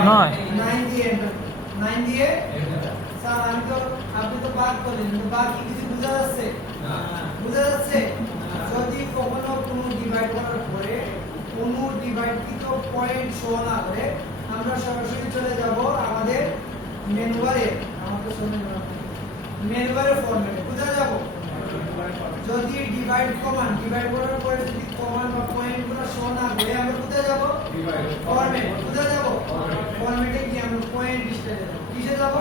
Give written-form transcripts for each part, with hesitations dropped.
9 দিয়ে এন্টার 9 দিয়ে স্যার আমি তো আপনি তো বাদ করলেন কিন্তু বাকি কিছু বোঝা যাচ্ছে না বোঝা যাচ্ছে যদি কখনো কোনো ডিভাইড করার পরে কোনো ডিভাইড কিন্তু পয়েন্ট শো না করে আমরা সরাসরি চলে যাব আমাদের মেনু বারে আমাদের মেনু বারে ফরম্যাটে কোথায় যাব যদি ডিভাইড করার পরে যদি কমান্ড বা পয়েন্টগুলো শো না করে আমরা কোথায় যাব ফরম্যাট কোথায় যাব ফরম্যাটে গিয়ে আমরা পয়েন্ট লিস্টে যাব কিসে যাব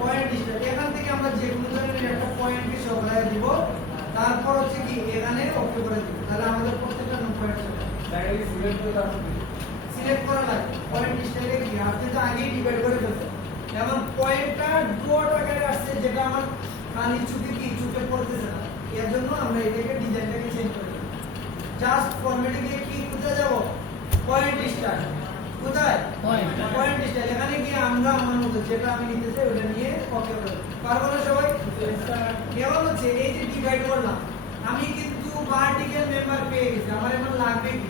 পয়েন্ট লিস্টে এখান থেকে আমরা যে কোনো ধরনের একটা পয়েন্টকে শো করে দিব তারপর হচ্ছে কি এখানে ওকে করে দিব তাহলে আমাদের প্রত্যেকটা পয়েন্ট ডাইরেক্টলি সিলেক্ট করা লাগে পয়েন্ট লিস্টে গিয়ে আপনি তো আগেই ডিভাইড করে ফেলছেন এবং পয়েন্টটা ডট আকারে আসছে যেটা আমার খালি চোখে পড়তেছে না এর জন্য আমরা এটাকে ডিজাইনটাকে চেঞ্জ করে দিই জাস্ট ফরম্যাটে গিয়ে কি কোথায় যাব পয়েন্ট লিস্টার কোথায় পয়েন্ট লিস্টার এখানে গিয়ে আমরা আমার মতো যেটা আমি নিতে চাই ওটা নিয়ে ওকে করে পারবো না সবাই কেমন হচ্ছে এই যে ডিভাইড করলাম আমি কিন্তু ভার্টিক্যাল মেম্বার পেয়ে গেছি আমার এখন লাগবে কি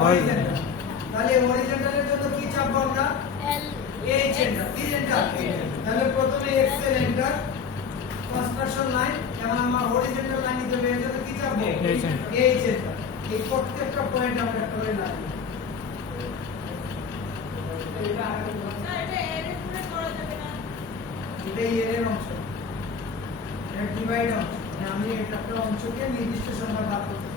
হরিজন্টাল তাহলে হরিজন্টালের জন্য কি চাপবো আমরা এইচ এন্টার কি এন্টার তাহলে প্রথমে এক্সেল এন্টার কনস্ট্রাকশন লাইন এবং আমার হরিজন্টাল লাইন দিতে হবে এর জন্য কি চাপবো এইচ এন্টার এই প্রত্যেকটা পয়েন্ট আমরা একটা করে লাগবে এটা এর পুরো করা যাবে না এটা এর অংশ এটা ডিভাইড অংশ আমি একটা অংশকে নির্দিষ্ট সংখ্যা ভাগ করতে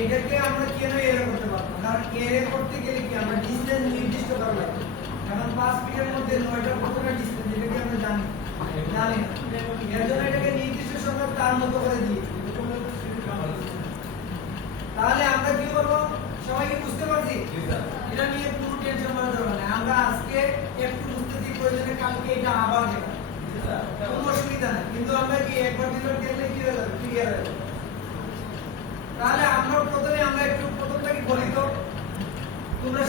এটাকে আমরা কেন এরে করতে পারবো কারণ এরে করতে গেলে কি আমরা ডিসটেন্স নির্দিষ্ট করা লাগবে এখন 5 ফিটের মধ্যে 9টা কতটা ডিসটেন্স এটাকে আমরা জানি না এর জন্য এটাকে নির্দিষ্ট সংখ্যা তার মতো করে দিই তাহলে আমরা কি করব সবাই কি বুঝতে পারছি এটা নিয়ে পুরো টেনশন করা দরকার নেই আমরা আজকে একটু বুঝতেছি প্রয়োজনে কালকে এটা আবার দেখব কোনো অসুবিধা নেই কিন্তু আমরা কি একবার দুইবার দেখলে কি হয়ে যাবে ক্লিয়ার হয়ে যাবে তাহলে আমরা প্রথমে আমরা একটু প্রথমটাকে বলি তো তোমরা